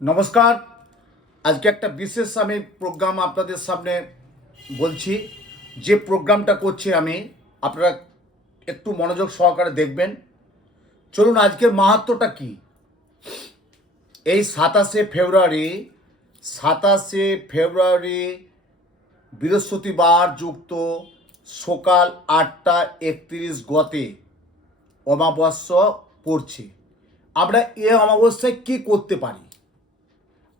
নমস্কার। আজকে একটা বিশেষ আমি প্রোগ্রাম আপনাদের সামনে বলছি। যে প্রোগ্রামটা করছি আমি, আপনারা একটু মনোযোগ সহকারে দেখবেন। চলুন, আজকের মাহাত্ম্যটা কি। এই 27শে ফেব্রুয়ারি বৃহস্পতিবার যুক্ত সকাল 8:31 গতে অমাবস্যা পড়ছে। আমরা এ অমাবস্যায় কি করতে পারি?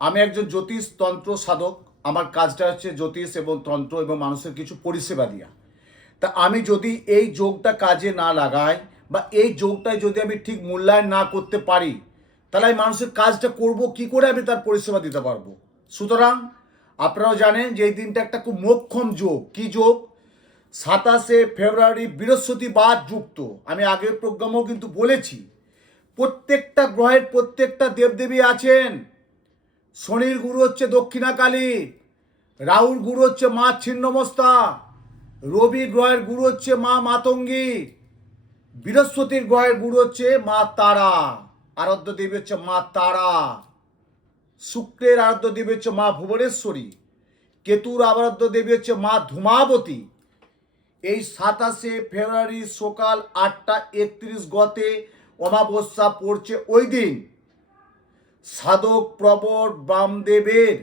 আমি একজন জ্যোতিষ তন্ত্র সাধক। আমার কাজটা হচ্ছে জ্যোতিষ এবং তন্ত্র এবং মানুষের কিছু পরিষেবা দেওয়া। তা আমি যদি এই যোগটা কাজে না লাগাই বা এই যোগটায় যদি আমি ঠিক মূল্যায়ন না করতে পারি, তাহলে আমি মানুষের কাজটা করব কি করে, আমি তার পরিষেবা দিতে পারবো? সুতরাং আপনারাও জানেন যে এই দিনটা একটা খুব মোক্ষম যোগ। কি যোগ? 27শে ফেব্রুয়ারি বৃহস্পতিবার যুক্ত। আমি আগের প্রোগ্রামেও কিন্তু বলেছি, প্রত্যেকটা গ্রহের প্রত্যেকটা দেবদেবী আছেন। শনির গুরু হচ্ছে দক্ষিণাকালী, রাহুর গুরু হচ্ছে মা ছিন্নমস্তা, রবি গ্রহের গুরু হচ্ছে মা মাতঙ্গী, বৃহস্পতির গ্রহের গুরু হচ্ছে মা তারা, আরাধ্য দেবী হচ্ছে মা তারা, শুক্রের আরাধ্য দেবী হচ্ছে মা ভুবনেশ্বরী, কেতুর আরাধ্য দেবী হচ্ছে মা ধূমাবতী। এই 27শে ফেব্রুয়ারি সকাল 8:31 গতে অমাবস্যা পড়ছে। ওই দিন সাধক প্রবর বামদেবের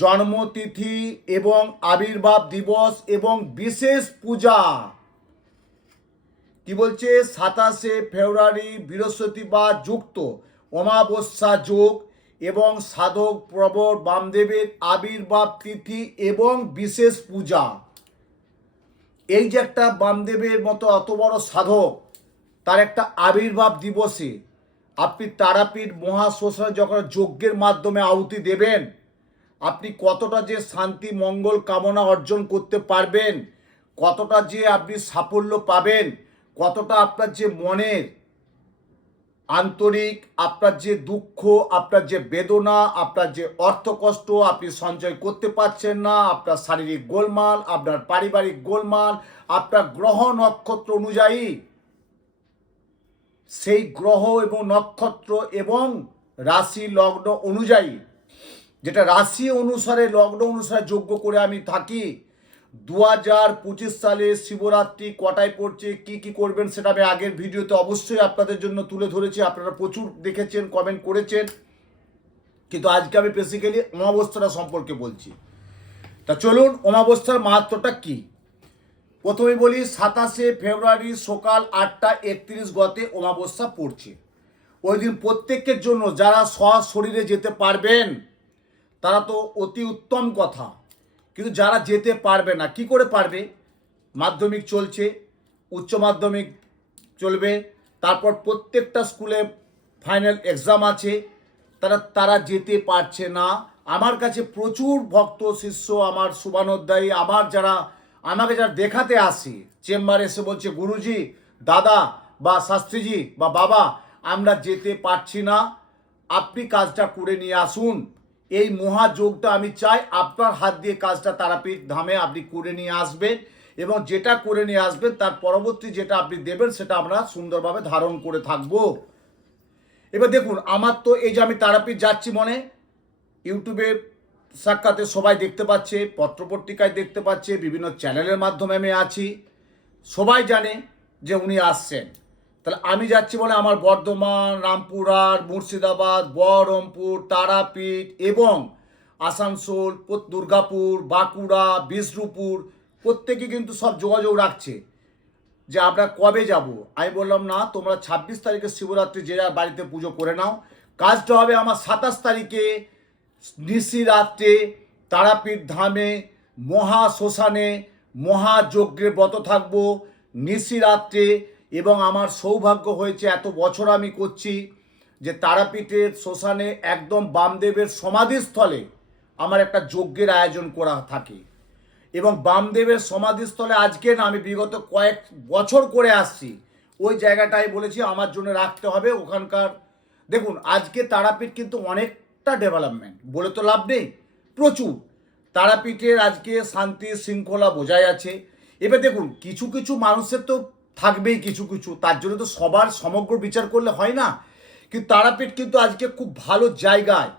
জন্মতিথি এবং আবির্ভাব দিবস এবং বিশেষ পূজা। কি বলছে? 27শে ফেব্রুয়ারি বৃহস্পতিবার যুক্ত অমাবস্যা যোগ এবং সাধক প্রবর বামদেবের আবির্ভাব তিথি এবং বিশেষ পূজা। এই যে একটা বামদেবের মতো অত বড় সাধক, তার একটা আবির্ভাব দিবসে আপনি তারাপীঠ মহাশ্মশানে যখন যজ্ঞের মাধ্যমে আহুতি দেবেন, আপনি কতটা যে শান্তি মঙ্গল কামনা অর্জন করতে পারবেন, কতটা যে আপনি সাফল্য পাবেন, কতটা আপনার যে মনের আন্তরিক, আপনার যে দুঃখ, আপনার যে বেদনা, আপনার যে অর্থকষ্ট আপনি সঞ্চয় করতে পারছেন না, আপনার শারীরিক গোলমাল, আপনার পারিবারিক গোলমাল, আপনার গ্রহ নক্ষত্র অনুযায়ী, সেই গ্রহ এবং নক্ষত্র এবং রাশি লগ্ন অনুযায়ী, যেটা রাশি অনুসারে লগ্ন অনুসারে যোগ্য করে আমি থাকি। 2025 সালে শিবরাত্রি কটায় পড়ছে, কি কি করবেন, সেটা আমি আগের ভিডিওতে অবশ্যই আপনাদের জন্য তুলে ধরেছি। আপনারা প্রচুর দেখেছেন, কমেন্ট করেছেন, কিন্তু আজকে আমি বেসিক্যালি অমাবস্যাটা সম্পর্কে বলছি। তা চলুন, অমাবস্যার মাহাত্ম্যটা কি প্রথমে বলি। 27শে ফেব্রুয়ারি সকাল 8:31 গতে অমাবস্যা পড়ছে। ওই দিন প্রত্যেকের জন্য যারা সশরীরে যেতে পারবেন তারা তো অতি উত্তম কথা, কিন্তু যারা যেতে পারবে না, কি করে পারবে? মাধ্যমিক চলছে, উচ্চ মাধ্যমিক চলবে, তারপর প্রত্যেকটা স্কুলে ফাইনাল এক্সাম আছে, তারা যেতে পারছে না। আমার কাছে প্রচুর ভক্ত শিষ্য, আমার শুভানুধ্যায়ী, আমাকে যারা দেখাতে আসে চেম্বারে এসে বলছে, গুরুজি, দাদা বা শাস্ত্রীজি বা বাবা, আমরা যেতে পারছি না, আপনি কাজটা করে নিয়ে আসুন। এই মহাযোগটা আমি চাই আপনার হাত দিয়ে কাজটা তারাপীঠ ধামে আপনি করে নিয়ে আসবেন, এবং যেটা করে নিয়ে আসবেন তার পরবর্তী যেটা আপনি দেবেন সেটা আমরা সুন্দরভাবে ধারণ করে থাকব। এবার দেখুন, আমার তো এই যে আমি তারাপীঠ যাচ্ছি মনে, ইউটিউবে সাক্ষাতে সবাই দেখতে পাচ্ছে, পত্রপত্রিকায় দেখতে পাচ্ছে, বিভিন্ন চ্যানেলের মাধ্যমে আমি আছি, সবাই জানে যে উনি আসছেন। তাহলে আমি যাচ্ছি বলে আমার বর্ধমান, রামপুরহাট, মুর্শিদাবাদ, বহরমপুর, তারাপীঠ এবং আসানসোল, দুর্গাপুর, বাঁকুড়া, বিষ্ণুপুর প্রত্যেকে কিন্তু সব যোগাযোগ রাখছে যে আমরা কবে যাব। আমি বললাম, না, তোমরা 26 তারিখে শিবরাত্রি যে যার বাড়িতে পুজো করে নাও। কাজটা হবে আমার 27 তারিখে নিশিরাত্রে তারাপীঠ ধামে মহা শ্মশানে মহাযজ্ঞে ব্রত থাকবো নিশিরাত্রে। এবং আমার সৌভাগ্য হয়েছে, এত বছর আমি করছি, যে তারাপীঠের শ্মশানে একদম বামদেবের সমাধিস্থলে আমার একটা যজ্ঞের আয়োজন করা থাকে। এবং বামদেবের সমাধিস্থলে আজকে না, আমি বিগত কয়েক বছর করে আসছি, ওই জায়গাটায় বলেছি আমার জন্য রাখতে হবে ওখানকার। দেখুন, আজকে তারাপীঠ কিন্তু অনেকটা ডেভেলপমেন্ট, বলে তো লাভ নেই, প্রচুর। তারাপীঠের আজকে শান্তি শৃঙ্খলা বজায় আছে। এবার দেখুন, কিছু কিছু মানুষের তো থাকবেই কিছু কিছু, তার জন্য তো সবার সমগ্র বিচার করলে হয় না। কিন্তু তারাপীঠ কিন্তু আজকে খুব ভালো জায়গায়।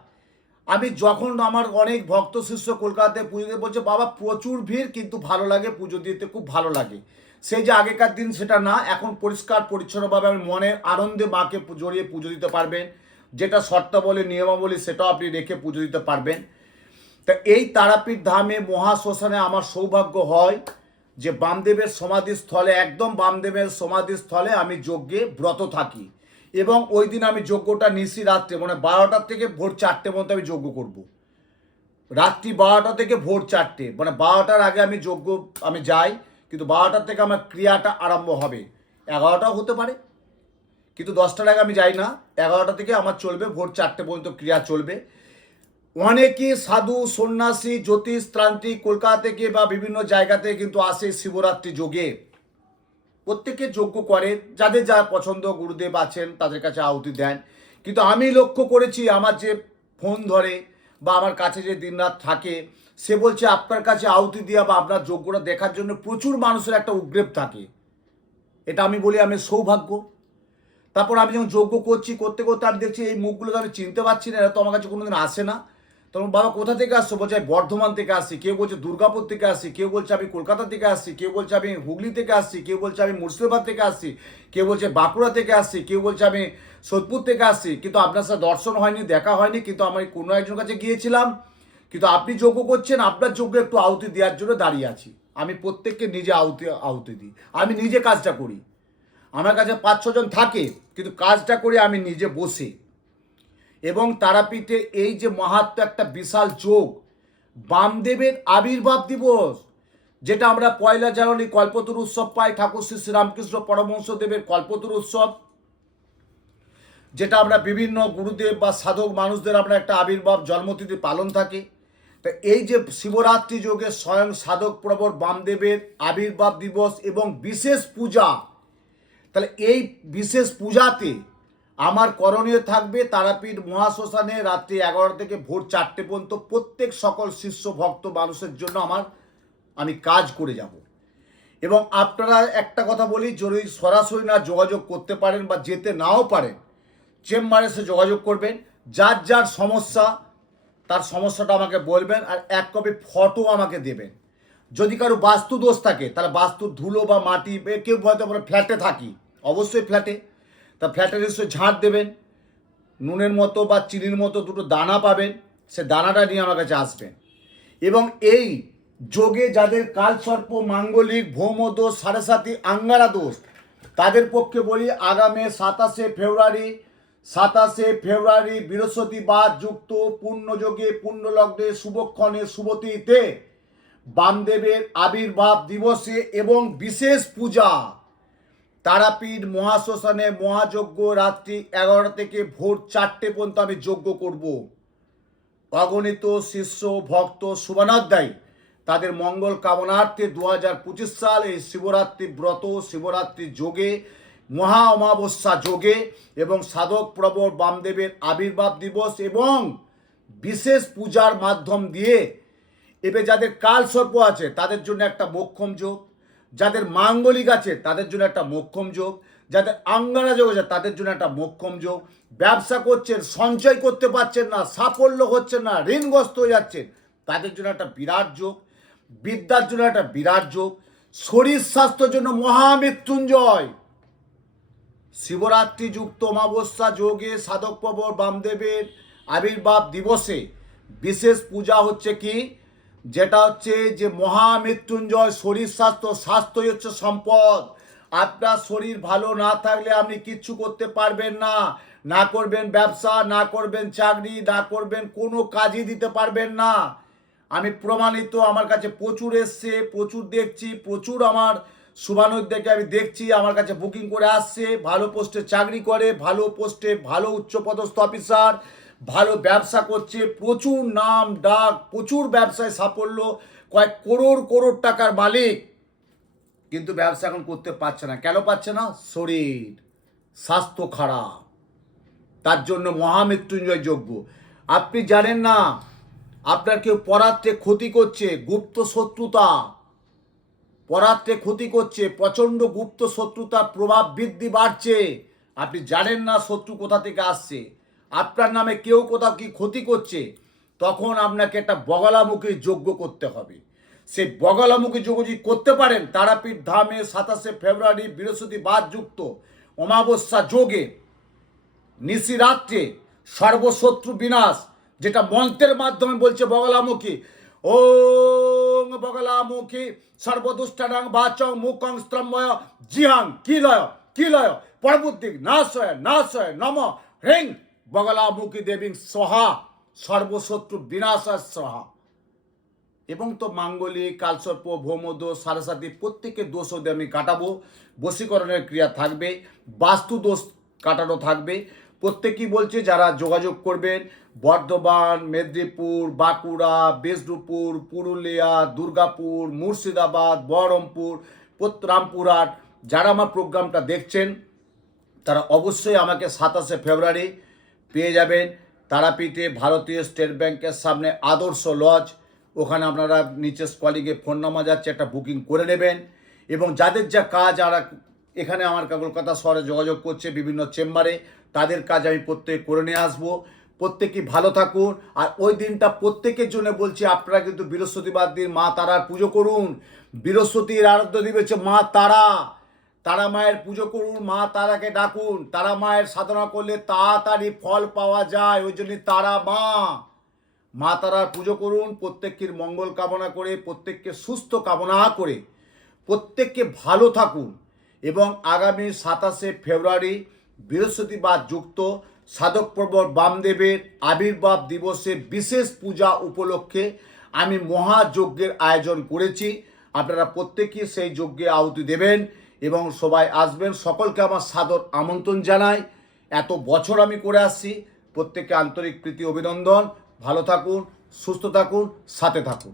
আমি যখন আমার অনেক ভক্ত শিষ্য কলকাতায় পুজো দিয়ে বলছে বাবা প্রচুর ভিড় কিন্তু ভালো লাগে, পুজো দিতে খুব ভালো লাগে। সেই যে আগেকার দিন সেটা না, এখন পরিষ্কার পরিচ্ছন্নভাবে আমি মনের আনন্দে মাকে জড়িয়ে পুজো দিতে পারবেন। যেটা শর্তাবলী নিয়মাবলী সেটাও আপনি রেখে পুজো দিতে পারবেন। তা এই তারাপীঠ ধামে মহাশ্মশানে আমার সৌভাগ্য হয় যে বামদেবের সমাধিস্থলে, একদম বামদেবের সমাধিস্থলে আমি যজ্ঞে ব্রত থাকি। এবং ওই দিন আমি যজ্ঞটা নিশি রাত্রে মানে 12টা থেকে ভোর 4টে মধ্যে আমি যজ্ঞ করব। রাত্রি 12টা থেকে ভোর 4টে মানে 12টার আগে আমি যজ্ঞ আমি যাই, কিন্তু 12টার থেকে আমার ক্রিয়াটা আরম্ভ হবে। 11টাও হতে পারে, কিন্তু 10টার আগে আমি যাই না। 11টা থেকে আমার চলবে, ভোর 4টে পর্যন্ত ক্রিয়া চলবে। অনেকে সাধু সন্ন্যাসী জ্যোতিষ ত্রান্ত্রিক কলকাতা থেকে বা বিভিন্ন জায়গা থেকে কিন্তু আসে শিবরাত্রি যোগে। প্রত্যেকে যজ্ঞ করে, যাদের যা পছন্দ গুরুদেব আছেন তাদের কাছে আহুতি দেন। কিন্তু আমি লক্ষ্য করেছি আমার যে ফোন ধরে বা আমার কাছে যে দিনরাত থাকে, সে বলছে আপনার কাছে আহুতি দেওয়া বা আপনার যজ্ঞটা দেখার জন্য প্রচুর মানুষের একটা উদ্গ্রীব থাকে। এটা আমি বলি আমি সৌভাগ্য। তারপর আমি যখন যজ্ঞ করছি, করতে করতে আমি দেখছি এই মুখগুলো তো আমি চিনতে পারছি না, এরা তো আমার কাছে কোনোদিন আসে না। তখন বাবা কোথা থেকে আসছো, বলছে আমি বর্ধমান থেকে আসছি, কেউ বলছে দুর্গাপুর থেকে আসছি, কেউ বলছে আমি কলকাতা থেকে আসছি, কেউ বলছে আমি হুগলি থেকে আসছি, কেউ বলছে আমি মুর্শিদাবাদ থেকে আসছি, কেউ বলছে বাঁকুড়া থেকে আসছি, কেউ বলছে আমি সোদপুর থেকে আসছি। কিন্তু আপনার সাথে দর্শন হয়নি, দেখা হয়নি, কিন্তু আমি কোনো একজনের কাছে গিয়েছিলাম। কিন্তু আপনি যজ্ঞ করছেন, আপনার যজ্ঞ একটু আহুতি দেওয়ার জন্য দাঁড়িয়ে আছি। আমি প্রত্যেককে নিজে আহুতি দিই, আমি নিজে কাজটা করি। আমার কাছে 5-6 জন থাকে, কিন্তু কাজটা করে আমি নিজে বসে। এবং তারাপীঠে এই যে মাহাত্ম্য, একটা বিশাল যোগ, বামদেবের আবির্ভাব দিবস, যেটা আমরা 1 জানুয়ারি কল্পতরু উৎসব পাই, ঠাকুর শ্রী শ্রীরামকৃষ্ণ পরমহংসদেবের কল্পতরু উৎসব, যেটা আমরা বিভিন্ন গুরুদেব বা সাধক মানুষদের আমরা একটা আবির্ভাব জন্মতিথি পালন থাকে। তা এই যে শিবরাত্রি যোগে স্বয়ং সাধক প্রবর বামদেবের আবির্ভাব দিবস এবং বিশেষ পূজা, তাহলে এই বিশেষ পূজাতে আমার করণীয় থাকবে তারাপীঠ মহাশ্মশানে রাত্রি 11টা থেকে ভোর 4টে পর্যন্ত প্রত্যেক সকল শিষ্য ভক্ত মানুষের জন্য আমি কাজ করে যাব। এবং আপনারা একটা কথা বলি, যদি সরাসরি না যোগাযোগ করতে পারেন বা যেতে নাও পারেন, চেম্বারে এসে যোগাযোগ করবেন। যার যার সমস্যা তার সমস্যাটা আমাকে বলবেন, আর 1 কপি ফটো আমাকে দেবেন। যদি কারো বাস্তু দোষ থাকে, তাহলে বাস্তুর ধুলো বা মাটি, কেউ হয়তো আমরা ফ্ল্যাটে থাকি, অবশ্যই ফ্ল্যাটে, তা ফ্ল্যাটে নিশ্চয়ই ঝাঁট দেবেন, নুনের মতো বা চিনির মতো দুটো দানা পাবেন, সে দানাটা নিয়ে আমার কাছে আসবেন। এবং এই যোগে যাদের কালসর্প, মাঙ্গলিক, ভৌমদোষ, সাড়ে আঙ্গারা দোষ, তাদের পক্ষে বলি আগামী 27শে ফেব্রুয়ারি বৃহস্পতিবার যুক্ত পূর্ণযোগে পূর্ণলগ্নে শুভক্ষণে শুভতিথিতে বামদেবের আবির্ভাব দিবসে এবং বিশেষ পূজা তারাপীঠ মহাশ্মশানে মহাযজ্ঞ রাত্রি 11টা থেকে ভোর 4টে পর্যন্ত আমি যজ্ঞ করব। অগণিত শিষ্য ভক্ত শুভানুধ্যায়ী তাদের মঙ্গল কামনার্থে 2025 সাল এই শিবরাত্রি ব্রত, শিবরাত্রি যোগে, মহা অমাবস্যা যোগে এবং সাধক প্রবর বামদেবের আবির্ভাব দিবস এবং বিশেষ পূজার মাধ্যম দিয়ে এবে যাদের কাল সর্প আছে তাদের জন্য একটা মোক্ষম যোগ, যাদের মাঙ্গলিক আছে তাদের জন্য একটা মোক্ষম যোগ, যাদের আঙ্গারা যোগ আছে তাদের জন্য একটা মোক্ষম যোগ, ব্যবসা করছেন সঞ্চয় করতে পারছেন না, সাফল্য হচ্ছে না, ঋণগ্রস্ত হয়ে যাচ্ছেন, তাদের জন্য একটা বিরাট যোগ, বিদ্যার জন্য একটা বিরাট যোগ, শরীর স্বাস্থ্যের জন্য মহামৃত্যুঞ্জয় শিবরাত্রি যুক্ত অমাবস্যা যোগে সাধক প্রবর বামদেবের আবির্ভাব দিবসে বিশেষ পূজা হচ্ছে কি, যেটা হচ্ছে যে মহামৃত্যুঞ্জয় শরীর স্বাস্থ্য, স্বাস্থ্যই হচ্ছে সম্পদ। আপনার শরীর ভালো না থাকলে আপনি কিচ্ছু করতে পারবেন না, না করবেন ব্যবসা, না করবেন চাকরি, না করবেন কোনো কাজই দিতে পারবেন না। আমি প্রমাণিত, আমার কাছে প্রচুর এসছে, প্রচুর দেখছি, প্রচুর আমার শুভানুদ্দেকে আমি দেখছি আমার কাছে বুকিং করে আসছে, ভালো পোস্টে চাকরি করে, ভালো পোস্টে ভালো উচ্চপদস্থ অফিসার, ভালো ব্যবসা করছে, প্রচুর নাম ডাক, প্রচুর ব্যবসায় সাফল্য, কয়েক করোড় টাকার মালিক, কিন্তু ব্যবসা এখন করতে পারছে না। কেন পারছে না? শরীর স্বাস্থ্য খারাপ, তার জন্য মহামৃত্যুঞ্জয় যজ্ঞ। আপনি জানেন না আপনার কেউ পরাত্রে ক্ষতি করছে, গুপ্ত শত্রুতা পরাত্রে ক্ষতি করছে, প্রচণ্ড গুপ্ত শত্রুতার প্রভাব বৃদ্ধি বাড়ছে, আপনি জানেন না শত্রু কোথা থেকে আসছে, আপনার নামে কেউ কোথাও কি ক্ষতি করছে, তখন আপনাকে একটা বগলামুখী যজ্ঞ করতে হবে। সেই বগলামুখী যজ্ঞ যদি করতে পারেন, তারাপীঠ ধামে 27শে ফেব্রুয়ারি বৃহস্পতিবার যুক্ত অমাবস্যা যোগে নিশিরাত্রে সর্বশত্রু বিনাশ, যেটা মন্ত্রের মাধ্যমে বলছে বগলামুখী, ওং বগলামুখী সর্বদুষ্টানাং বাচং মুখং স্তম্ভয় জিহাং কিলয় পরবুদ্ধিক নাশয় নম হ্রিং বগলামুখী দেবী সহা সর্বশত্রু বিনাশায় সহা। এবং তো মাঙ্গলিক, কালসর্প, ভৌমদোষ, সারসাথী প্রত্যেকের দোষ ওদের আমি কাটাবো। বশীকরণের ক্রিয়া থাকবে, বাস্তু দোষ কাটানো থাকবে। প্রত্যেকেই বলছে যারা যোগাযোগ করবেন বর্ধমান, মেদিনীপুর, বাঁকুড়া, বিষ্ণুপুর, পুরুলিয়া, দুর্গাপুর, মুর্শিদাবাদ, বহরমপুর, রামপুরহাট, যারা আমার প্রোগ্রামটা দেখছেন তারা অবশ্যই আমাকে 27শে ফেব্রুয়ারি পেয়ে যাবেন তারাপীঠে ভারতীয় স্টেট ব্যাংকের সামনে আদর্শ লজ। ওখানে আপনারা নিচে স্কলিংয়ে ফোন নাম্বার যাচ্ছে, একটা বুকিং করে নেবেন। এবং যাদের যা কাজ আর এখানে আমার কলকাতা শহরে যোগাযোগ করছে বিভিন্ন চেম্বারে, তাদের কাজ আমি প্রত্যেকে করে নিয়ে আসবো। প্রত্যেকেই ভালো থাকুন। আর ওই দিনটা প্রত্যেকের জন্য বলছি, আপনারা কিন্তু বৃহস্পতিবার দিন মা তারার পুজো করুন। বৃহস্পতির আরাধ্য দেবী হচ্ছে মা তারা। তারা মায়ের পুজো করুন, মা তারাকে ডাকুন। তারা মায়ের সাধনা করলে তাড়াতাড়ি ফল পাওয়া যায়, ওই জন্য তারা মা তারার পুজো করুন। প্রত্যেকের মঙ্গল কামনা করে, প্রত্যেককে সুস্থ কামনা করে প্রত্যেককে ভালো থাকুন। এবং আগামী 27শে ফেব্রুয়ারি বৃহস্পতিবার যুক্ত সাধক প্রবর বামদেবের আবির্ভাব দিবসে বিশেষ পূজা উপলক্ষে আমি মহাযজ্ঞের আয়োজন করেছি। আপনারা প্রত্যেকেই সেই যজ্ঞে আহুতি দেবেন এবং সবাই আসবেন। সকলকে আমার সাদর আমন্ত্রণ জানাই। এত বছর আমি করে আসছি। প্রত্যেককে আন্তরিক প্রীতি অভিনন্দন। ভালো থাকুন, সুস্থ থাকুন, সাথে থাকুন।